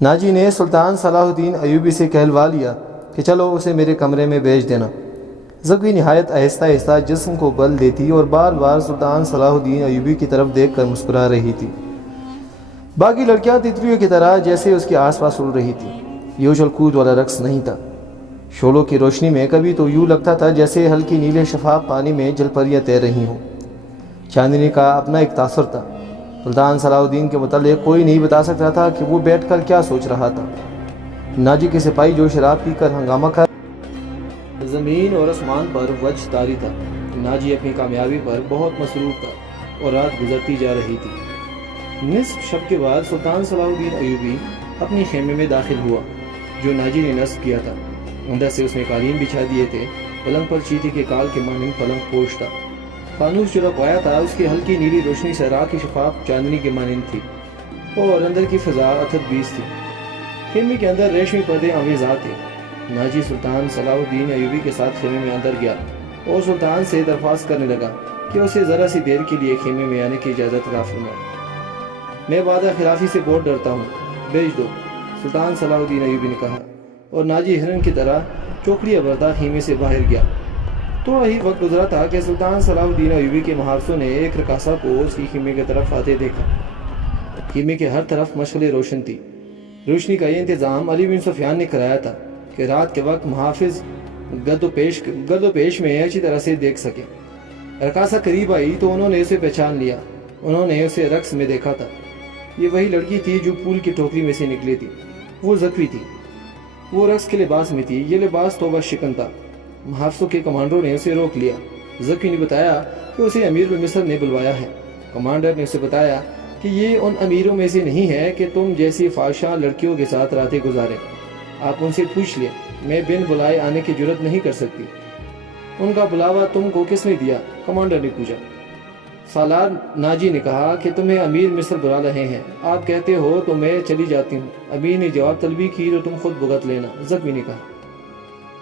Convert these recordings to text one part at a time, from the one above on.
ناجی نے سلطان صلاح الدین ایوبی سے کہلوا لیا کہ چلو اسے میرے کمرے میں بھیج دینا۔ زکوی نہایت آہستہ آہستہ جسم کو بل دیتی اور بار بار سلطان صلاح الدین ایوبی کی طرف دیکھ کر مسکرا رہی تھی۔ باقی لڑکیاں تتلیوں کی طرح جیسے اس کے آس پاس اڑ رہی تھی۔ یہ اچھل کود والا رقص نہیں تھا۔ شعلوں کی روشنی میں کبھی تو یوں لگتا تھا جیسے ہلکی نیلے شفاف پانی میں جل پریاں تیر رہی ہوں۔ چاندنی کا اپنا ایک تاثر تھا۔ سلطان صلاح الدین کے متعلق کوئی نہیں بتا سکتا تھا کہ وہ بیٹھ کر کیا سوچ رہا تھا۔ ناجی کے سپاہی جو شراب پی کر ہنگامہ کر زمین اور آسمان پر وجہ طاری تھا۔ ناجی اپنی کامیابی پر بہت مسرور تھا اور رات گزرتی جا رہی تھی۔ نصف شب کے بعد سلطان صلاح الدین ایوبی اپنی خیمے میں داخل ہوا جو ناجی نے نصب کیا تھا۔ اندر سے اس نے قالین بچھا دیے تھے۔ پلنگ پر چیتے کے کال کے مانند پلنگ پوش تھا۔ فانوس جو رکھوایا تھا اس کی ہلکی نیلی روشنی صحرا کی شفاف چاندنی کے مانند تھی اور اندر کی فضا اتھر بیز تھی۔ خیمے کے اندر ریشمی پردے آویزاں تھے۔ ناجی سلطان صلاح الدین ایوبی کے ساتھ خیمے میں اندر گیا اور سلطان سے درخواست کرنے لگا کہ اسے ذرا سی دیر کے لیے خیمے میں آنے کی اجازت عطا فرمائے۔ میں وعدہ خلافی سے بہت ڈرتا ہوں، بھیج دو، سلطان صلاح الدین ایوبی نے کہا، اور ناجی ہرن کی طرح چوکڑیاں بردہ خیمے سے باہر گیا۔ تھوڑا ہی وقت گزرا تھا کہ سلطان صلاح الدین ایوبی کے محافظوں نے ایک رقاصہ کو اس کی خیمے کی طرف آتے دیکھا۔ خیمے کے ہر طرف مشعلیں روشن تھی۔ روشنی کا یہ انتظام علی بن سفیان نے کرایا تھا کہ رات کے وقت محافظ گرد و پیش میں اچھی طرح سے دیکھ سکے۔ رقاصہ قریب آئی تو انہوں نے اسے پہچان لیا۔ انہوں نے اسے رقص میں دیکھا تھا۔ یہ وہی لڑکی تھی جو پھول کی ٹوکری میں سے نکلی تھی۔ وہ زکوی تھی۔ وہ رقص کے لباس میں تھی۔ یہ لباس توبہ شکن تھا۔ محافظوں کے کمانڈروں نے اسے روک لیا۔ زکوی نے بتایا کہ اسے امیر مصر نے بلوایا ہے۔ کمانڈر نے اسے بتایا کہ یہ ان امیروں میں سے نہیں ہے کہ تم جیسی فحشہ لڑکیوں کے ساتھ راتیں گزاریں۔ آپ ان سے پوچھ لیں، میں بن بلائے آنے کی جرت نہیں کر سکتی۔ ان کا بلاوا تم کو کس نے دیا؟ کمانڈر نے پوچھا۔ سالار ناجی نے کہا کہ تمہیں امیر مصر بلا رہے ہیں، آپ کہتے ہو تو میں چلی جاتی ہوں۔ امیر نے جواب طلبی کی تو تم خود بھگت لینا، زکوی نے کہا۔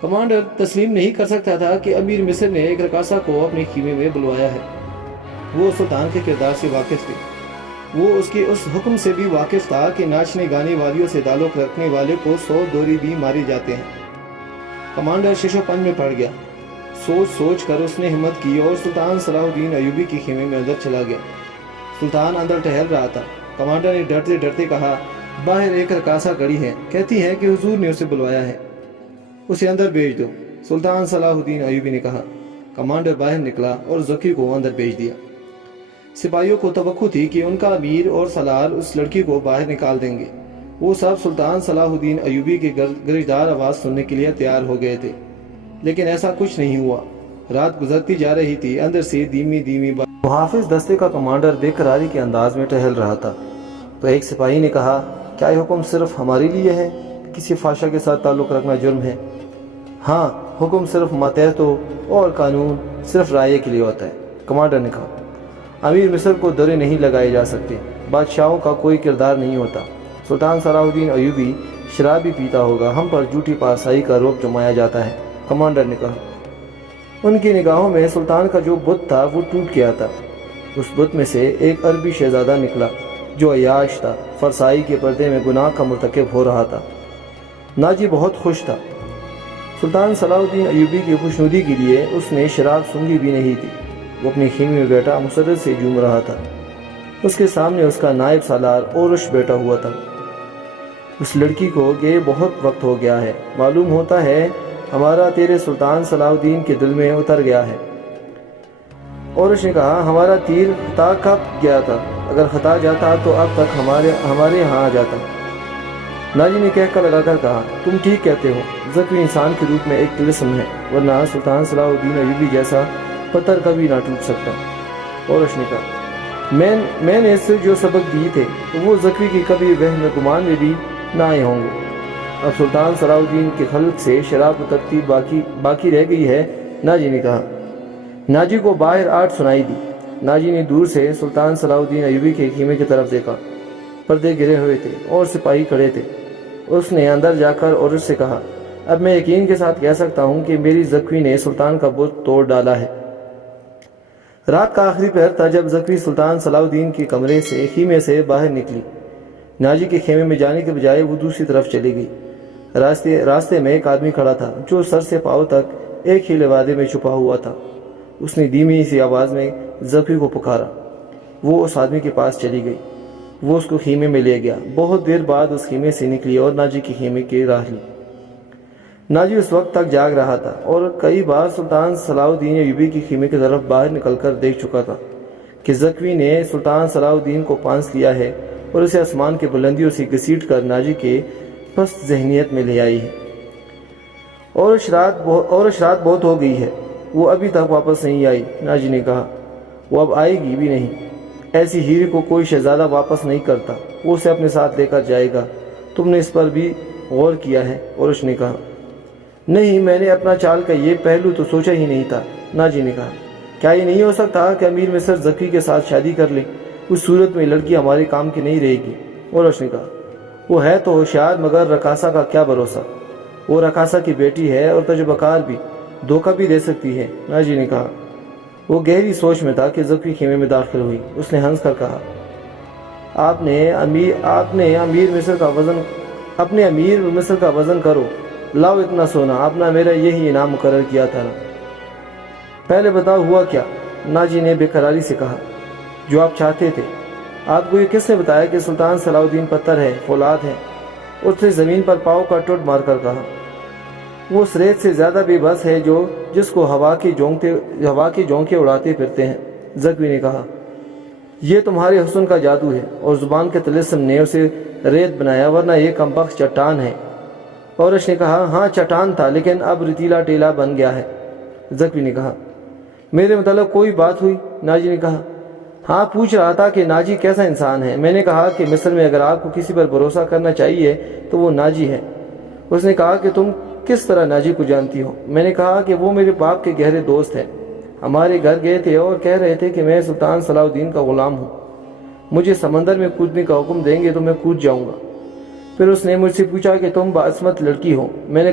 کمانڈر تسلیم نہیں کر سکتا تھا کہ امیر مصر نے ایک رقاصہ کو اپنے خیمے میں بلوایا ہے۔ وہ سلطان کے کردار سے واقف تھے۔ وہ اس کے اس حکم سے بھی واقف تھا کہ ناچنے گانے والیوں سے تعلق رکھنے والے کو 100 دوری بھی مارے جاتے ہیں۔ کمانڈر شش و پنج میں پڑ گیا۔ سوچ کر اس نے ہمت کی اور سلطان صلاح الدین ایوبی کی خیمے میں اندر چلا گیا۔ سلطان اندر ٹہل رہا تھا۔ کمانڈر نے ڈرتے ڈرتے کہا، باہر ایک رقاصہ کڑی ہے، کہتی ہے کہ حضور نے اسے بلوایا ہے، اسے اندر بھیج دو، سلطان صلاح الدین ایوبی نے کہا۔ کمانڈر باہر نکلا اور زکوی کو اندر بھیج دیا۔ سپاہیوں کو توقع تھی کہ ان کا امیر اور سالار اس لڑکی کو باہر نکال دیں گے۔ وہ سب سلطان صلاح الدین ایوبی کی گرجدار آواز سننے کے لیے تیار ہو گئے تھے، لیکن ایسا کچھ نہیں ہوا۔ رات گزرتی جا رہی تھی۔ اندر سے دھیمی محافظ دستے کا کمانڈر بے قراری کے انداز میں ٹہل رہا تھا۔ تو ایک سپاہی نے کہا، کیا یہ حکم صرف ہمارے لیے ہے؟ کسی فحشہ کے ساتھ تعلق رکھنا جرم ہے؟ ہاں، حکم صرف ماتحت اور قانون صرف رائے کے لیے ہوتا ہے، کمانڈر نے کہا۔ امیر مصر کو درے نہیں لگائے جا سکتے، بادشاہوں کا کوئی کردار نہیں ہوتا۔ سلطان صلاح الدین ایوبی شراب بھی پیتا ہوگا، ہم پر جھوٹی پاسائی کا روپ جمایا جاتا ہے، کمانڈر نے کہا۔ ان کی نگاہوں میں سلطان کا جو بت تھا وہ ٹوٹ گیا تھا۔ اس بت میں سے ایک عربی شہزادہ نکلا جو عیاش تھا، فرسائی کے پردے میں گناہ کا مرتکب ہو رہا تھا۔ ناجی بہت خوش تھا۔ سلطان صلاح الدین ایوبی کی خوشنودی کے لیے اس نے شراب سونگھی بھی نہیں تھی۔ وہ اپنی خیمے میں بیٹھا مسرت سے جھوم رہا تھا۔ اس کے سامنے اس کا نائب سالار اورش بیٹھا ہوا تھا۔ اس لڑکی کو گئے بہت وقت ہو گیا ہے، معلوم ہوتا ہے ہمارا تیرے سلطان صلاح الدین کے دل میں اتر گیا ہے۔ اورش نے کہا، ہمارا تیر خطا کب گیا تھا؟ اگر خطا جاتا تو اب تک ہمارے یہاں آ جاتا۔ ناجی نے کہہ کر لگا کر کہا، تم ٹھیک کہتے ہو، زکوی انسان کے روپ میں ایک طلسم ہے، ورنہ سلطان صلاح الدین ایوبی جیسا پتھر کبھی نہ ٹوٹ سکتا۔ اورش نے کہا، میں نے اس سے جو سبق دیے تھے وہ زکوی کی کبھی وہم گمان میں بھی نہ آئے ہوں گے۔ اب سلطان صلاح الدین کے خلق سے شراب و ترتیب باقی رہ گئی ہے، ناجی نے کہا۔ ناجی کو باہر آٹ سنائی دی۔ ناجی نے دور سے سلطان صلاح الدین ایوبی کے خیمے کی طرف دیکھا۔ پردے گرے ہوئے تھے اور سپاہی کھڑے تھے۔ اس نے اندر جا کر اورش سے کہا، اب میں یقین کے ساتھ کہہ سکتا ہوں کہ میری زکوی نے سلطان کا بت توڑ ڈالا ہے۔ رات کا آخری پہر تھا جب زکوی سلطان صلاح الدین کے کمرے سے خیمے سے باہر نکلی۔ ناجی کے خیمے میں جانے کے بجائے وہ دوسری طرف چلی گئی۔ راستے میں ایک آدمی کھڑا تھا جو سر سے پاؤں تک ایک ہی لبادے میں چھپا ہوا تھا۔ اس نے دھیمی سی آواز میں زکوی کو پکارا۔ وہ اس آدمی کے پاس چلی گئی۔ وہ اس کو خیمے میں لے گیا۔ بہت دیر بعد اس خیمے سے نکلی اور ناجی کے خیمے کی راہ لی۔ ناجی اس وقت تک جاگ رہا تھا اور کئی بار سلطان صلاح الدین ایوبی کی خیمے کی طرف باہر نکل کر دیکھ چکا تھا کہ زکوی نے سلطان صلاح الدین کو پانس لیا ہے اور اسے آسمان کے بلندیوں سے گھسیٹ کر ناجی کے پست ذہنیت میں لے آئی ہے۔ اور اشرات بہت ہو گئی ہے، وہ ابھی تک واپس نہیں آئی۔ ناجی نے کہا، وہ اب آئے گی بھی نہیں۔ ایسی ہیرے کو کوئی شہزادہ واپس نہیں کرتا، وہ اسے اپنے ساتھ لے کر جائے گا۔ تم نے اس پر بھی غور کیا ہے؟ عرش نے کہا، نہیں، میں نے اپنا چال کا یہ پہلو تو سوچا ہی نہیں تھا۔ ناجی نے کہا، کیا یہ نہیں ہو سکتا کہ امیر مصر زکوی کے ساتھ شادی کر لے؟ اس صورت میں لڑکی ہمارے کام کی نہیں رہے گی۔ عرش نے کہا، وہ ہے تو ہوشیار، مگر رقاصہ کا کیا بھروسہ؟ وہ رقاصہ کی بیٹی ہے اور تجربہ کار بھی، دھوکہ بھی دے سکتی ہے۔ ناجی نے کہا۔ وہ گہری سوچ میں تھا کہ زکوی خیمے میں داخل ہوئی۔ اس نے ہنس کر کہا، اپنے امیر مصر کا وزن کرو، لاؤ اتنا سونا، اپنا میرا یہی انعام مقرر کیا تھا نا؟ پہلے بتاؤ ہوا کیا؟ ناجی نے بے قراری سے کہا، جو آپ چاہتے تھے۔ آپ کو یہ کس نے بتایا کہ سلطان صلاح الدین پتھر ہے، فولاد ہے؟ اس نے زمین پر پاؤں کا ٹوٹ مار کر کہا، وہ اس ریت سے زیادہ بے بس ہے جس کو ہوا کی جھونکے اڑاتے پھرتے ہیں۔ زکوی نے کہا، یہ تمہارے حسن کا جادو ہے اور زبان کے طلسم نے اسے ریت بنایا، ورنہ یہ کمبخت چٹان ہے۔ عرش نے کہا، ہاں چٹان تھا، لیکن اب ریتیلا ٹیلا بن گیا ہے۔ زکوی نے کہا، میرے متعلق کوئی بات ہوئی؟ ناجی نے کہا، ہاں، پوچھ رہا تھا کہ ناجی کیسا انسان ہے۔ میں نے کہا کہ مصر میں اگر آپ کو کسی پر بھروسہ کرنا چاہیے تو وہ ناجی ہے۔ اس نے کہا کہ تم کس طرح ناجی کو جانتی ہو؟ میں نے کہا کہ وہ میرے باپ کے گہرے دوست ہیں، ہمارے گھر گئے تھے اور کہہ رہے تھے کہ میں سلطان صلاح الدین کا غلام ہوں، مجھے سمندر میں کودنے کا حکم دیں گے تو میں کود جاؤں گا۔ پھر اس نے مجھ سے پوچھا کہ تم باعصمت لڑکی ہو۔ میں نے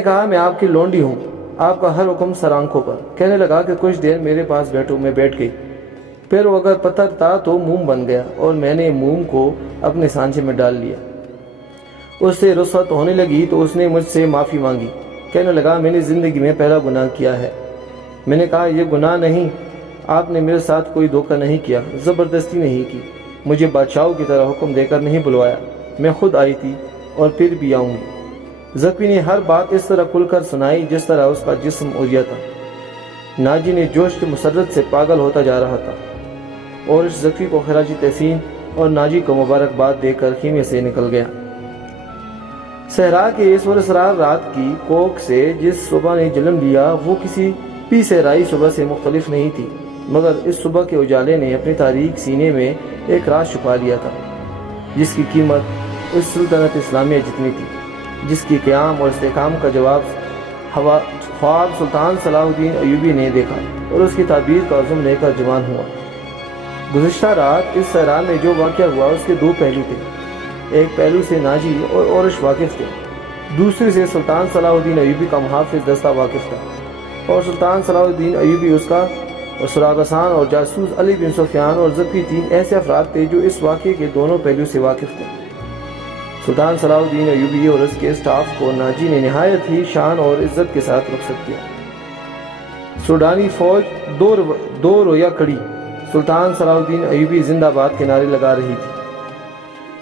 کہا میں آپ کی لونڈی ہوں، آپ کا ہر حکم سر آنکھوں پر۔ کہنے لگا کہ کچھ دیر میرے پاس بیٹھو۔ میں بیٹھ گئی۔ پھر وہ اگر پتھر تھا تو موم بن گیا اور میں نے موم کو اپنے سانچے میں ڈال لیا۔ اس سے رخصت ہونے لگی تو اس نے مجھ سے معافی مانگی۔ کہنے لگا، میں نے زندگی میں پہلا گناہ کیا ہے۔ میں نے کہا، یہ گناہ نہیں، آپ نے میرے ساتھ کوئی دھوکہ نہیں کیا، زبردستی نہیں کی، مجھے بادشاہوں کی طرح حکم دے کر نہیں بلوایا، میں خود آئی تھی اور پھر بھی آؤں گی۔ زکوی نے ہر بات اس طرح کھل کر سنائی جس طرح اس کا جسم اڑیا تھا۔ ناجی نے جوش کے مسرت سے پاگل ہوتا جا رہا تھا اور اس زکوی کو خراج تحسین اور ناجی کو مبارکباد دے کر خیمے سے نکل گیا۔ صحرا کے اس پراسرار رات کی کوک سے جس صبح نے جنم لیا وہ کسی بھی صحرائی صبح سے مختلف نہیں تھی، مگر اس صبح کے اجالے نے اپنی تاریک سینے میں ایک راز چھپا لیا تھا جس کی قیمت اس سلطنت اسلامیہ جتنی تھی، جس کی قیام اور استحکام کا خواب سلطان صلاح الدین ایوبی نے دیکھا اور اس کی تعبیر کا عزم لے کر جوان ہوا۔ گزشتہ رات اس صحرا میں جو واقعہ ہوا اس کے دو پہلو تھے۔ ایک پہلو سے ناجی اور عرش واقف تھے، دوسرے سے سلطان صلاح الدین ایوبی کا محافظ دستہ واقف تھا، اور سلطان صلاح الدین ایوبی اس کا اور سرابسان اور جاسوس علی بن سفیان اور زکوی تین ایسے افراد تھے جو اس واقعے کے دونوں پہلو سے واقف تھے۔ سلطان صلاح الدین ایوبی اور اس کے اسٹاف کو ناجی نے نہایت ہی شان اور عزت کے ساتھ رخصت کیا۔ سوڈانی فوج دو رویا کھڑی سلطان صلاح الدین ایوبی زندہ باد کے نعرے لگا رہی تھی۔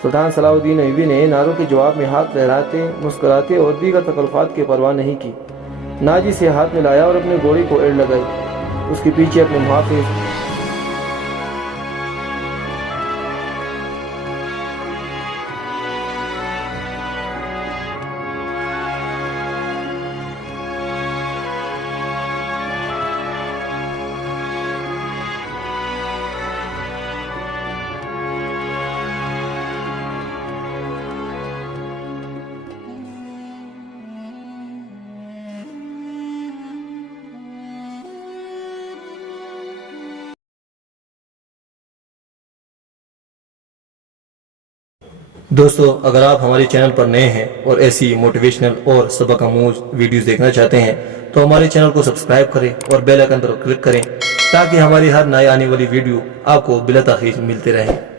سلطان صلاح الدین ایوبی نے نعروں کے جواب میں ہاتھ لہراتے، مسکراتے اور دیگر تکلفات کی پرواہ نہیں کی، ناجی سے ہاتھ ملایا اور اپنے گھوڑے کو ایڑ لگائی، اس کے پیچھے اپنے محافظ دوستو، اگر آپ ہمارے چینل پر نئے ہیں اور ایسی موٹیویشنل اور سبق آموز ویڈیوز دیکھنا چاہتے ہیں تو ہمارے چینل کو سبسکرائب کریں اور بیل آئکن پر کلک کریں تاکہ ہماری ہر نئی آنے والی ویڈیو آپ کو بلا تاخیر ملتے رہیں۔